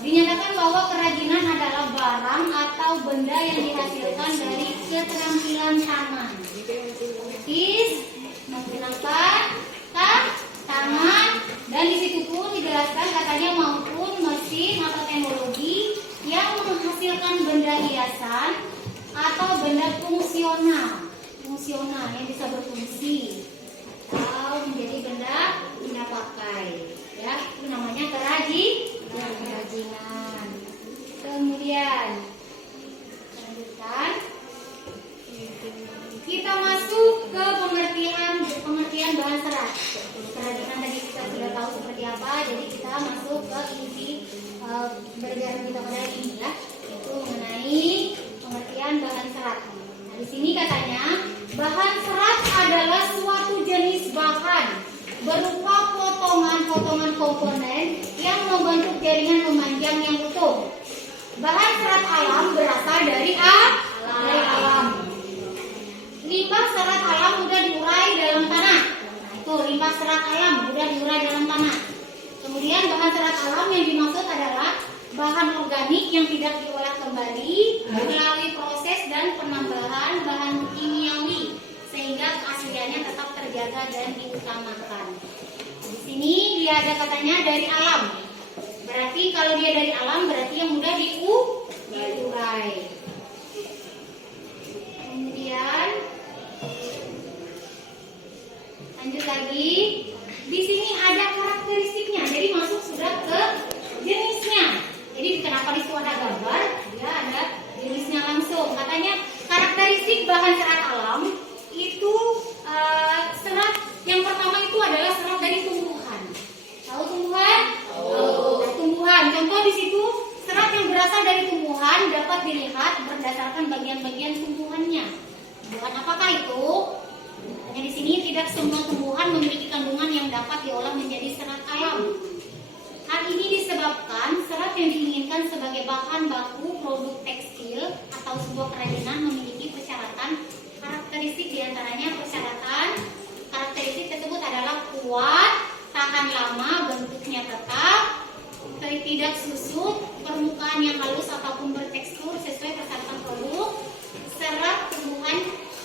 Dinyatakan bahwa kerajinan adalah barang atau benda yang dihasilkan dari keterampilan tangan. Artis menggunakan tangan, dan di situ pun dijelaskan katanya maupun mesin atau teknologi yang menghasilkan benda hiasan atau benda fungsional yang bisa berfungsi atau menjadi benda pakai. Ya, itu namanya kerajinan. Kemudian lanjutkan. Kita masuk ke pengertian bahan serat. Kerajinan tadi kita sudah tahu seperti apa, jadi kita masuk ke inti pelajaran kita pada ini ya, yaitu mengenai pengertian bahan serat. Nah, di sini katanya bahan serat adalah suatu jenis bahan berupa potongan-potongan komponen yang membentuk jaringan memanjang yang utuh. Bahan serat alam berasal dari alam. Limbah serat alam mudah diurai dalam tanah. Nah, itu limbah serat alam mudah diurai dalam tanah. Kemudian bahan serat alam yang dimaksud adalah bahan organik yang tidak diolah kembali melalui proses dan penambahan bahan kimiawi sehingga keasliannya tetap terjaga dan diutamakan. Di sini dia ada katanya dari alam. Berarti kalau dia dari alam berarti yang mudah diurai. Kemudian lanjut lagi. Di sini ada karakteristiknya. Jadi masuk sudah ke jenisnya. Jadi kenapa di situ ada gambar? Dia ada jenisnya langsung. Katanya karakteristik bahan serat alam itu serat yang pertama itu adalah serat dari tumbuhan. Tahu tumbuhan? Nah, tumbuhan. Contoh di situ serat yang berasal dari tumbuhan dapat dilihat berdasarkan bagian-bagian tumbuhannya. Tumbuhan apakah itu? Hanya di sini tidak semua tumbuhan memiliki kandungan yang dapat diolah menjadi serat alam. Hal ini disebabkan serat yang diinginkan sebagai bahan baku produk tekstil atau sebuah kerajinan memiliki persyaratan karakteristik, diantaranya persyaratan karakteristik tersebut adalah kuat, tahan lama, bentuknya tetap, tidak susut, permukaan yang halus ataupun bertekstur sesuai persyaratan produk. Serat tumbuhan,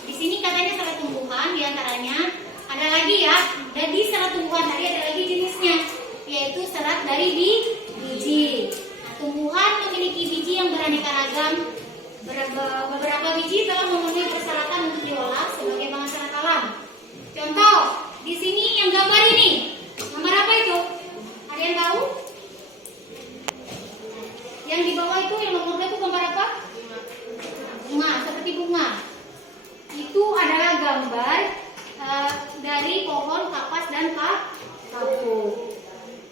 di sini katanya serat tumbuhan, diantaranya ada lagi ya, dari serat tumbuhan tadi ada lagi jenisnya, yaitu serat dari biji. Nah, tumbuhan memiliki biji yang beraneka ragam. Beberapa biji telah memenuhi persyaratan untuk diolah sebagai bahan serat alam. Contoh, di sini yang gambar ini, gambar apa itu? Ada yang tahu? Yang di bawah itu, yang nomor 2 itu gambar apa? Bunga, seperti bunga. Itu adalah gambar dari pohon kapas dan kapuk.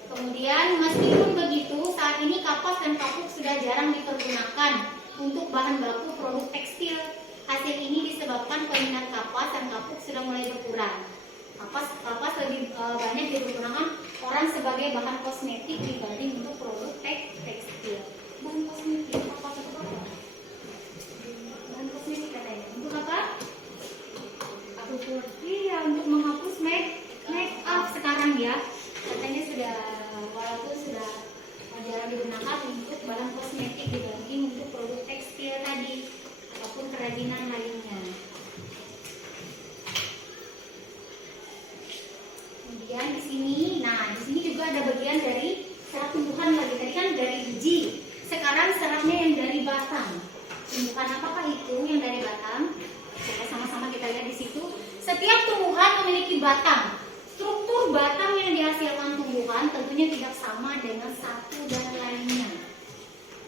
Kemudian meskipun begitu, saat ini kapas dan kapuk sudah jarang dipergunakan untuk bahan baku produk tekstil. Hasil ini disebabkan peminat kapas dan kapuk sudah mulai berkurang. Kapas lebih banyak digunakan orang sebagai bahan kosmetik dibanding untuk produk tekstil. Bahan kosmetik, kapas itu apa? Bahan kosmetik katanya. Untuk apa? Iya, untuk menghapus make up sekarang ya. Katanya sudah, walaupun sudah jarang digunakan untuk bahan kosmetik dibanding untuk produk tekstil tadi ataupun kerajinan lainnya. Kemudian di sini juga ada bagian dari serat tumbuhan lagi. Tadi kan dari biji, sekarang seratnya yang dari batang. Tumbuhan apakah itu yang dari batang? Coba sama-sama kita lihat di situ. Setiap tumbuhan memiliki batang. Struktur batang yang dihasilkan tumbuhan tentunya tidak sama dengan satu dan lainnya.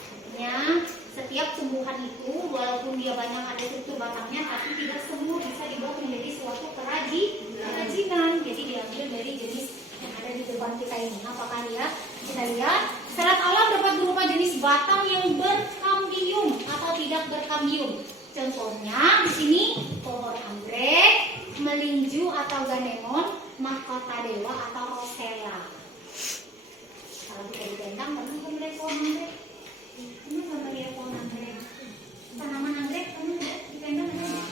Artinya setiap tumbuhan itu walaupun dia banyak ada struktur batangnya, tapi tidak semua bisa dibuat menjadi suatu kerajinan. Jadi diambil dari jenis yang ada di depan kita ini. Apakah ya? Kita lihat serat alam dapat berupa jenis batang yang berkambium atau tidak berkambium. Contohnya di sini pohon anggrek, melinju atau ganemon, mahkota dewa atau rosella. Kalau kita ditentang, kamu kan lihat pohon anggrek. Kamu kan lihat pohon anggrek. Tanaman anggrek, kamu lihat ditentang ada.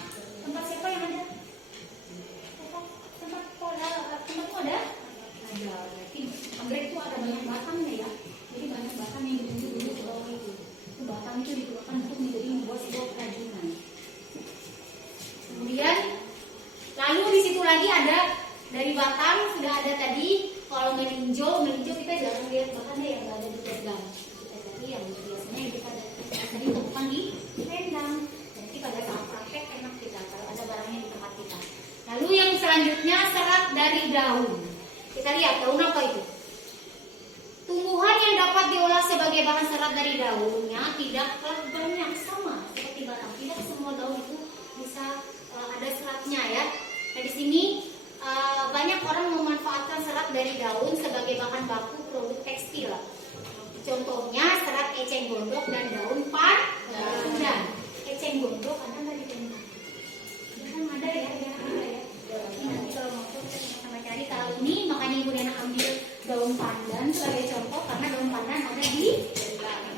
Tempat siapa yang ada? Tempatmu ada? Ada. Berarti anggrek itu ada banyak batangnya ya. Jadi banyak batang yang dibentuk. daun. Kita lihat daun apa itu? Tumbuhan yang dapat diolah sebagai bahan serat dari daunnya tidaklah banyak, sama seperti batang. Tidak semua daun itu bisa ada seratnya ya. Nah di sini banyak orang memanfaatkan serat dari daun sebagai bahan baku produk tekstil. Contohnya serat eceng gondok dan daun pandan. Eceng gondok ada nggak di tempat? Jarang ada ya, jarang ada ya. Nanti kalau mau kita sama cari. Kalau ini makanya Ibu Nena ambil daun pandan sebagai contoh karena daun pandan ada di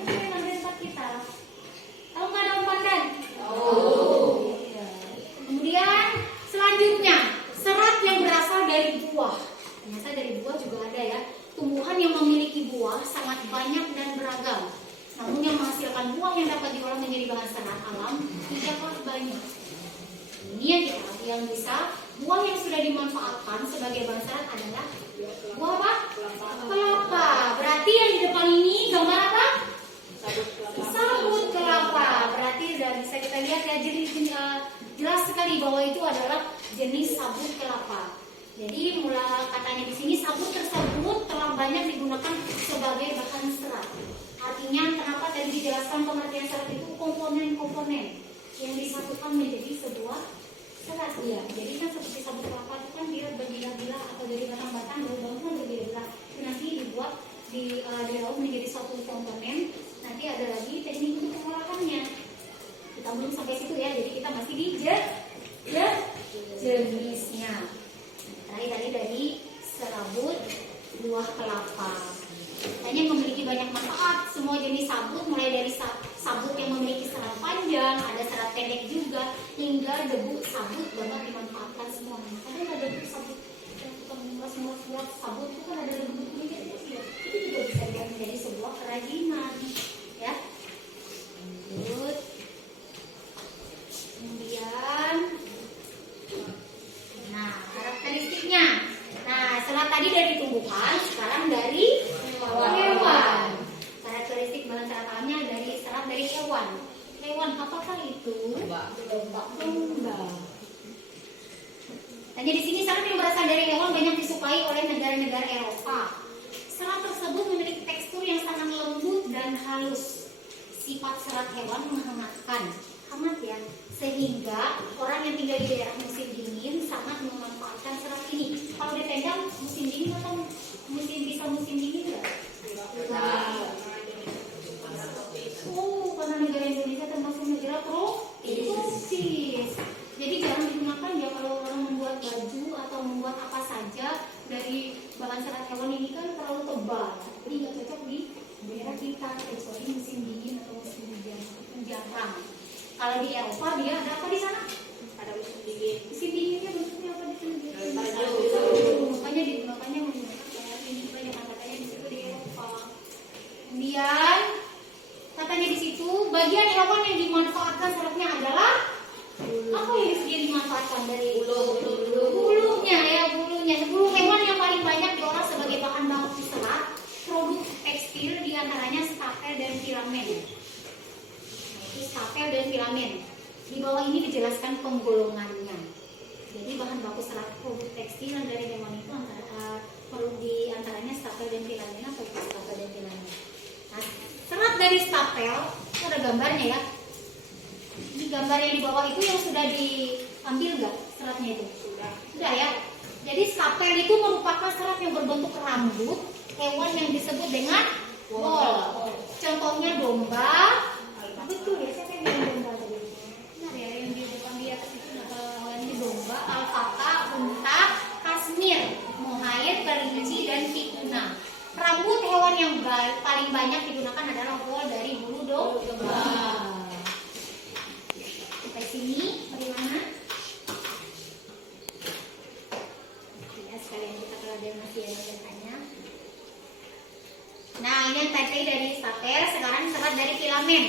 tempat kita. Tahu nggak daun pandan? Oh. Ya. Kemudian selanjutnya serat yang berasal dari buah. Ternyata dari buah juga ada ya. Tumbuhan yang memiliki buah sangat banyak dan beragam. Namun yang menghasilkan buah yang dapat diolah menjadi bahan serat alam tidaklah banyak. Ini yang bisa buah yang sudah dimanfaatkan sebagai bahan serat adalah buah apa? Kelapa. Berarti yang di depan ini gambar apa? Sabut kelapa. Berarti sudah bisa kita lihat ya, jadi jelas sekali bahwa itu adalah jenis sabut kelapa. Jadi mula katanya di sini sabut tersebut telah banyak digunakan sebagai bahan serat. Artinya kenapa tadi dijelaskan pengertian serat itu komponen-komponen yang disatukan menjadi sebuah serat ya. Jadi kan seperti sabut kelapa itu kan dia berbilah-bilah atau dari batang-batang daun-daun kan berbilah-bilah. Nanti dibuat diraup menjadi satu komponen. Nanti ada lagi teknik untuk pengolahannya. Kita belum sampai situ ya. Jadi kita masih di jenisnya. Tadi dari serabut buah kelapa. Katanya memiliki banyak manfaat. Semua jenis sabut, mulai dari sabut yang memiliki serat panjang, ada serat pendek juga, hingga debu sabut dapat dimanfaatkan semuanya. Ada debu sabut yang kita membuat sabut itu kan ada debu-debunya ya. Itu juga bisa dibuat menjadi sebuah kerajinan, ya. Lanjut. Kemudian, nah karakteristiknya. Nah setelah tadi dari tumbuhan, sekarang dari hewan. Karakteristik bahan serat alamnya dari serat dari hewan. Hewan apakah itu? Domba. Tanya di sini serat yang berasal dari hewan banyak disukai oleh negara-negara Eropa. Serat tersebut memiliki tekstur yang sangat lembut dan halus. Sifat serat hewan menghangatkan, hangat ya, sehingga orang yang tinggal di daerah musim dingin sangat memanfaatkan serat ini. Kalau di tenda musim dingin atau musim dingin enggak? Karena negara Indonesia termasuk negara tropis. Jadi jarang digunakan ya kalau orang membuat baju atau membuat apa saja dari bahan serat hewan ini kan terlalu tebal. Jadi nggak cocok di daerah kita kecuali musim dingin atau musim hujan. Jarang. Kalau di Eropa dia ada apa di sana? Ada musim dingin. Musim dinginnya bentuknya apa di sana? Makanya menggunakan ini banyak katanya di situ di Eropa. Kemudian katanya di situ bagian hewan yang dimanfaatkan seratnya adalah apa yang dia dimanfaatkan dari bulunya ya, bulunya. 10 hewan yang paling banyak diolah sebagai bahan baku serat produk tekstil diantaranya stapel dan filamen. Stapel dan filamen. Di bawah ini dijelaskan penggolongannya. Jadi bahan baku serat produk tekstil dari hewan itu perlu diantaranya stapel dan filamen atau stapel dan filamen. Nah, serat dari stapel itu ada gambarnya ya. Di gambar yang di bawah itu yang sudah diambil nggak seratnya itu? Sudah ya. Jadi stapel itu merupakan serat yang berbentuk rambut hewan yang disebut dengan wol. Contohnya domba. Betul ya, saya bilang domba tadi. Benar ya, yang di depan di atas itu hewan ini domba, alpaka, unta, kasmir, mohair, kelinci, dan vikuna. Rambut hewan yang paling banyak digunakan adalah wol dari bulu domba. Sampai sini, bagaimana? Ya, sekalian kita pelajari masih ada yang tanya. Nah, ini yang tadi dari stapel, sekarang serat dari filamen.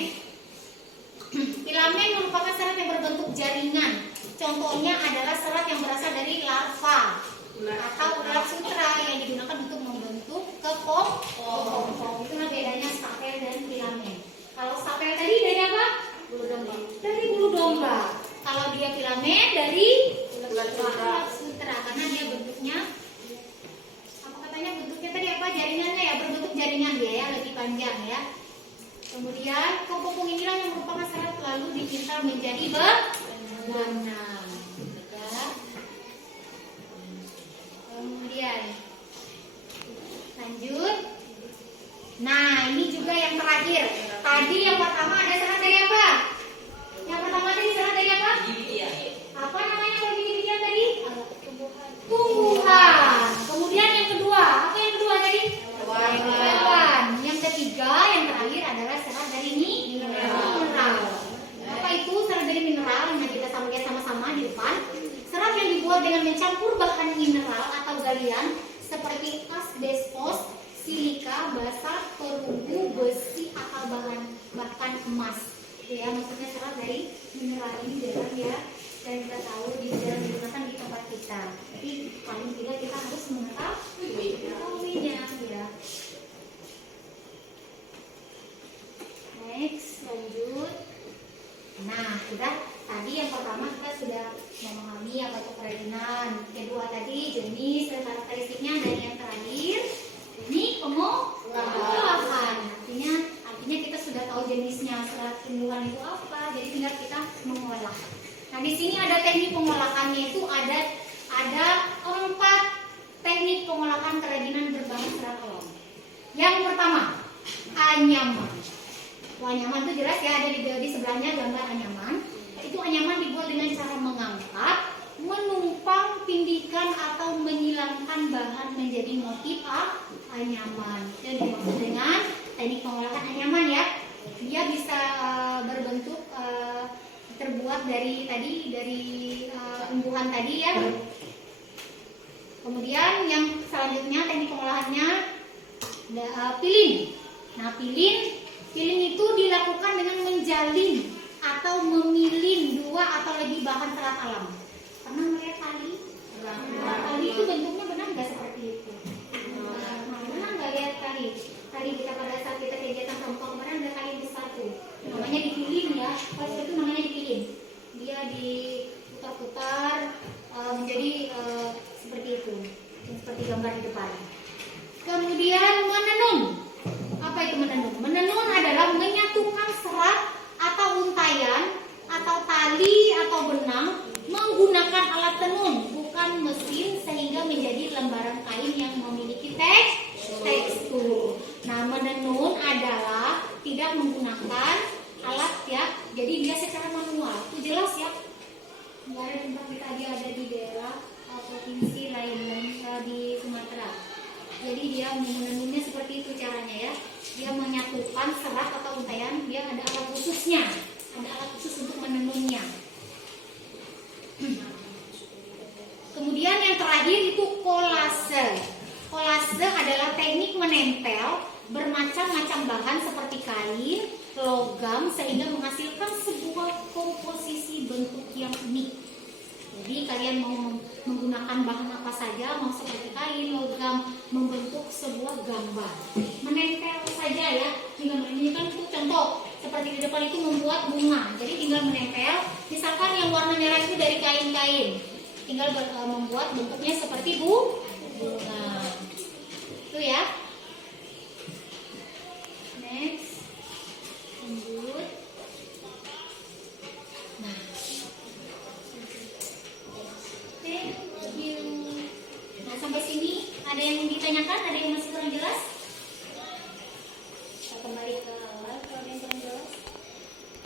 Filamen merupakan serat yang berbentuk jaringan. Contohnya adalah serat yang berasal dari larva atau ulat sutra yang digunakan untuk membentuk kepompong. Itulah bedanya stapel dan filamen. Kalau stapel tadi dari apa? Bulu domba. Dari bulu domba. Kalau dia filamen dari ulat sutra karena dia bentuknya ringan dia ya, lebih panjang ya. Kemudian kepompong inilah yang merupakan serat lalu dipintal menjadi benang. Ya. Kemudian lanjut. Nah, ini juga yang terakhir. Tadi yang pertama ada serat dari apa? Yang pertama tadi serat dari apa? Apa namanya kalau bibit-bibitan tadi? Tumbuhan. Kemudian yang kedua, apa yang kedua tadi? Hewan. Yang ketiga, yang terakhir adalah serat dari mineral. Apa itu serat dari mineral? Nah, kita lihat sama-sama di depan. Serat yang dibuat dengan mencampur bahan mineral atau galian seperti asbestos, silika, basa, perunggu, besi atau bahkan emas. Itu ya, maksudnya serat dari mineral ini jarang ya. Dan kita tahu jarang digunakan di tempat kita. Jadi paling tidak kita harus mengetahuinya ya. Next, lanjut. Nah, sudah tadi yang pertama kita sudah memahami apa itu kerajinan. Kedua tadi jenis dan karakteristiknya, dan yang terakhir ini pengolahan. Artinya kita sudah tahu jenisnya, serat tumbuhan itu apa. Jadi tinggal kita mengolah. Nah, di sini ada teknik pengolahannya, itu ada 4 teknik pengolahan kerajinan berbahan serat alam. Yang pertama, anyaman. Anyaman itu jelas ya, ada di sebelahnya gambar anyaman. Itu anyaman dibuat dengan cara mengangkat, menumpang, pindihkan atau menyilangkan bahan menjadi motif anyaman. Itu dimaksud dengan teknik pengolahan anyaman ya. Dia bisa berbentuk terbuat dari tumbuhan tadi ya. Kemudian yang selanjutnya teknik pengolahannya pilin. Nah, pilin itu dilakukan dengan menjalin atau memilin 2 atau lebih bahan serat alam. Pernah melihat tali? Tali itu bentuknya benar nggak seperti itu? Nah, pernah nggak lihat tali? Tali kita pada saat kita kegiatan pramuka kemarin ada tali besar tuh. Namanya dipilin ya. Pas itu namanya dipilin. Dia diputar-putar menjadi seperti itu. Seperti gambar di depan. Kemudian menenun. Apa itu menenun? Menenun adalah menyatukan serat atau untayan atau tali atau benang menggunakan alat tenun, bukan mesin, sehingga menjadi lembaran kain yang memiliki tekstur. Nah, menenun adalah tidak menggunakan alat ya, jadi dia secara manual. Itu jelas ya. Kemarin tempat kita ada di daerah provinsi lain di Sumatera. Jadi dia menenunnya seperti itu caranya ya. Dia menyatukan serat atau untayan, dia ada alat khususnya. Ada alat khusus untuk menenunnya. Kemudian yang terakhir itu kolase. Kolase adalah teknik menempel bermacam-macam bahan seperti kain, logam sehingga menghasilkan sebuah komposisi bentuk yang unik. Jadi kalian mau menggunakan bahan apa saja, mau seperti kain, logam, membentuk sebuah gambar. Menempel saja ya, tinggal ini kan itu contoh. Seperti di depan itu membuat bunga. Jadi tinggal menempel. Misalkan yang warna merah itu dari kain-kain. Tinggal membuat bentuknya seperti bunga. Itu ya. Next. Lanjut. Nah. Thank you. Nah, sampai sini ada yang ditanyakan? Ada yang masih kurang jelas? Kita kembali ke awal. Kalau yang kurang jelas,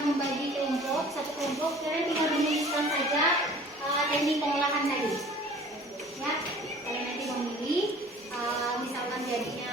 membagi kelompok, satu kelompok kalian tinggal menuliskan saja teknik pengolahan tadi. Ya, kalian nanti memilih misalkan jadinya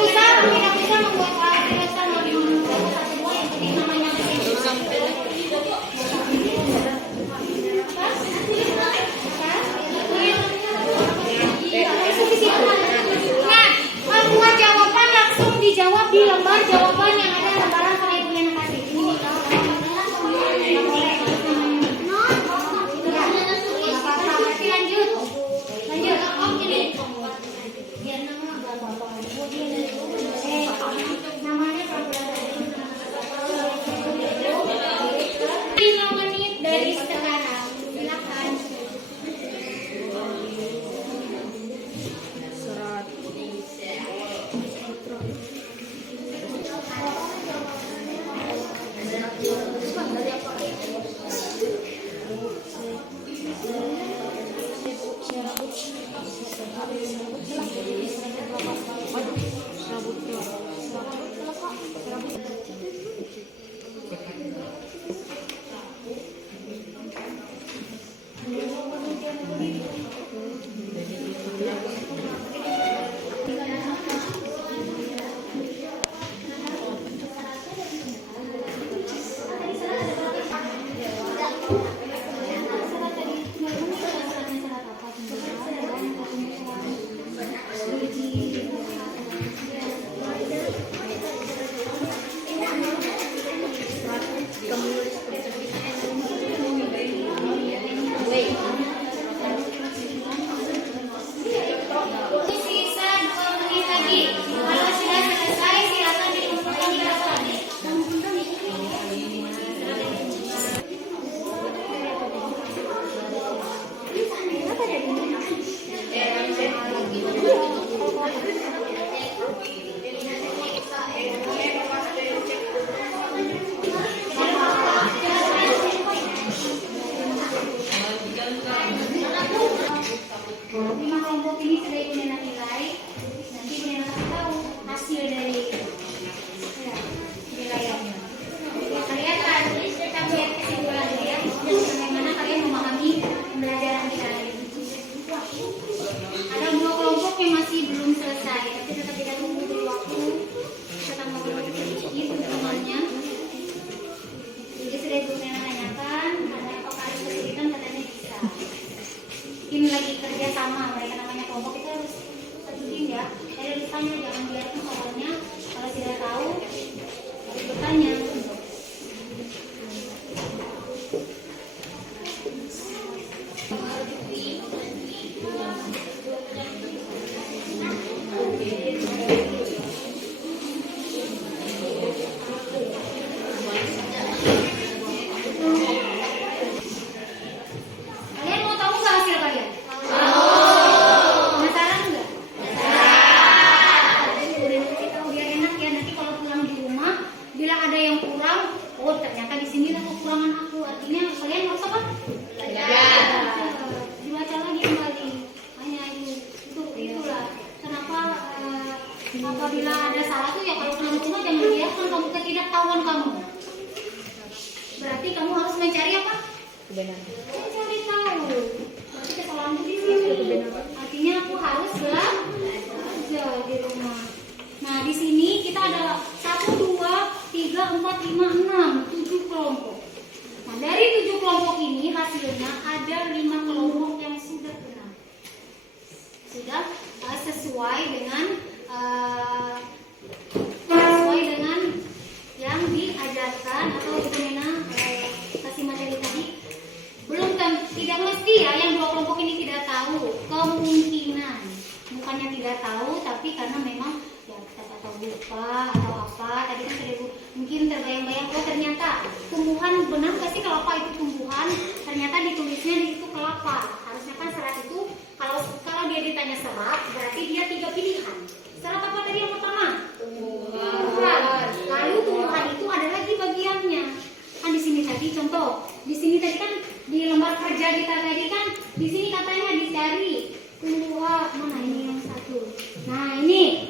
bisa membuat kebiasaan lebih membuat satu dua yang penting namanya buat jawaban langsung dijawab di lembar jawaban yang ada lembaran sama ibu yang kasih. Dari sekarang, silakan. Sisa 2 menit lagi. Kalau sudah selesai, silakan dikumpulkan di kelas. Lima kelompok ini sudah ibu Nena nilai. Nanti ibu Nena kasih tahu hasil dari nilainya. Kalian kan kita lihat kesimpulannya ya. Bagaimana kalian memahami pembelajaran kita ini. Ada 2 kelompok yang masih belum selesai, tapi tetap kita tunggu dulu waktu. Kita mau sedikit temannya. Jadi sudah ibu Nena tanyakan, ada apakah ada kesulitan, katanya bisa. Tim lagi kerja sama, mereka namanya kelompok itu harus satu tim ya. Saya harus tanya, jangan biarkan soalnya kalau tidak tahu harus bertanya. Kalian mau tahu nggak hasil kalian? Penasaran nggak? Kasih tahu biar enak ya. Nanti kalau pulang di rumah, bila ada yang kurang, oh ternyata di sini lah kekurangan aku. Artinya kalian harus apa? Dibaca lagi kembali. Hanya itulah. Kenapa apabila ada salah tuh ya kalau pulang rumah jangan biarkan kamu ketidaktahuan kamu. Berarti kamu harus mencari apa? Mencari tahu. Berarti kesalahan di sini. Artinya aku harus belajar di rumah. Nah di sini kita ada 1, 2, 3, 4, 5, 6, 7 kelompok. Nah dari 7 kelompok ini hasilnya ada 5 kelompok yang sudah benar. Sudah sesuai dengan yang diajarkan atau Ibu Nena kasih materi tadi. Belum tidak mesti ya yang 2 kelompok ini tidak tahu, kemungkinan bukannya tidak tahu tapi karena memang ya kita tahu lupa atau apa tadi kan sudah mungkin terbayang-bayang oh ternyata tumbuhan benar nggak sih kelapa itu tumbuhan, ternyata ditulisnya di situ kelapa. Harusnya kan serat itu kalau dia ditanya serat berarti dia 3 pilihan. Serat apa tadi yang pertama? Tumbuhan. Lalu tumbuhan itu ada lagi bagiannya. Kan di sini tadi contoh, di sini tadi kan di lembar kerja kita tadi kan di sini katanya dicari tumbuhan mana ini yang satu. Nah ini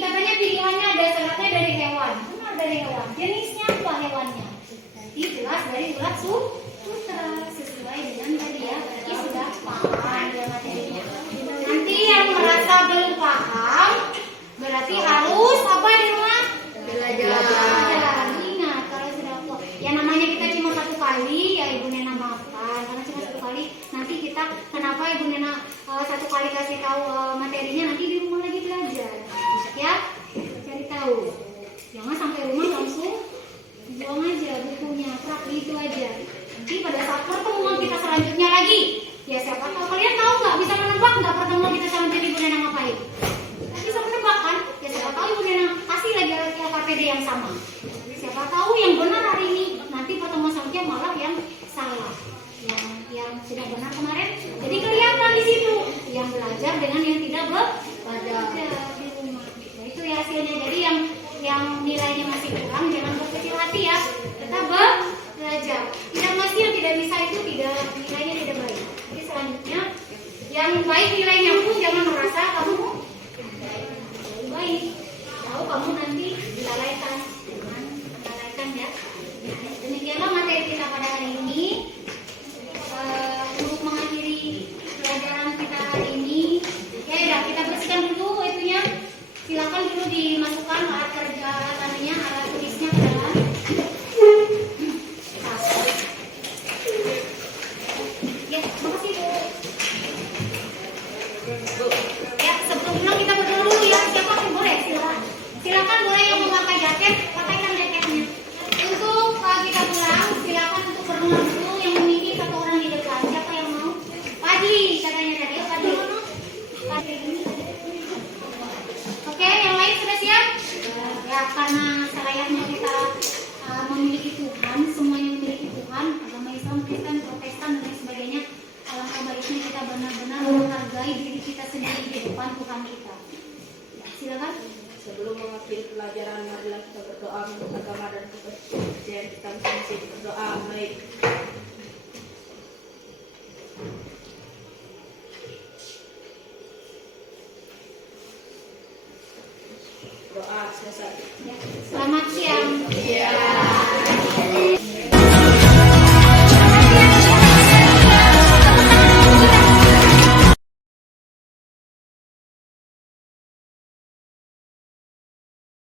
katanya pilihannya ada seratnya dari hewan. Benar dari hewan. Jenisnya apa hewannya? Nanti jelas dari ulat sutra sesuai dengan tadi ya. Berarti sudah paham ya materinya. Nanti yang merasa belum paham jauh. Jangan sampai rumah langsung buang aja bukunya, rapi itu aja. Nanti pada saat pertemuan kita selanjutnya lagi, ya siapa tahu kalian tahu nggak, bisa menebak nggak pertemuan kita selanjutnya Ibu Nena ngapain? Bisa menebak kan? Ya siapa tahu Ibu Nena kasih lagi LKPD yang sama. Siapa tahu yang benar hari ini, nanti pertemuan selanjutnya malah yang salah. Yang sudah benar kemarin, jadi kelihatan di situ yang belajar dengan yang tidak belajar di rumah. Nah, itu ya hasilnya. Jadi yang nilainya masih kurang jangan berkecil hati ya, tetap belajar. Tidak mesti yang tidak bisa itu tidak nilainya tidak baik. Jadi selanjutnya yang baik nilainya pun jangan merasa kamu baik. Tahu kamu nanti dilalaikan, jangan dilalaikan ya. Demikianlah materi kita pada hari ini. Untuk mengakhiri pelajaran kita hari ini, ya kita bersihkan dulu itunya. Silakan dulu dimasukkan alat kerja tadinya, alat tulisnya ke dalam tas. Ya, makasih Bu. Ya, sebelum pulang kita berdoa dulu ya. Siapa yang boleh? Silakan boleh yang memakai jaket, pakaikan jaketnya. Untuk kita pulang, silakan untuk berdoa dulu yang memiliki satu orang di depan. Siapa yang mau? Padi katanya tadi. Padi. Oke, yang lain sudah siap? Ya, karena selayaknya kita memiliki Tuhan, semuanya memiliki Tuhan, agama Islam, Kristen, Protestan dan lain sebagainya. Alangkah baiknya kita benar-benar menghargai diri kita sendiri di depan Tuhan kita. Ya, silakan. Sebelum mengakhiri pelajaran, marilah kita berdoa menurut agama dan kepercayaan kita masing-masing. Berdoa, baik. Doa selesai. Ya, selamat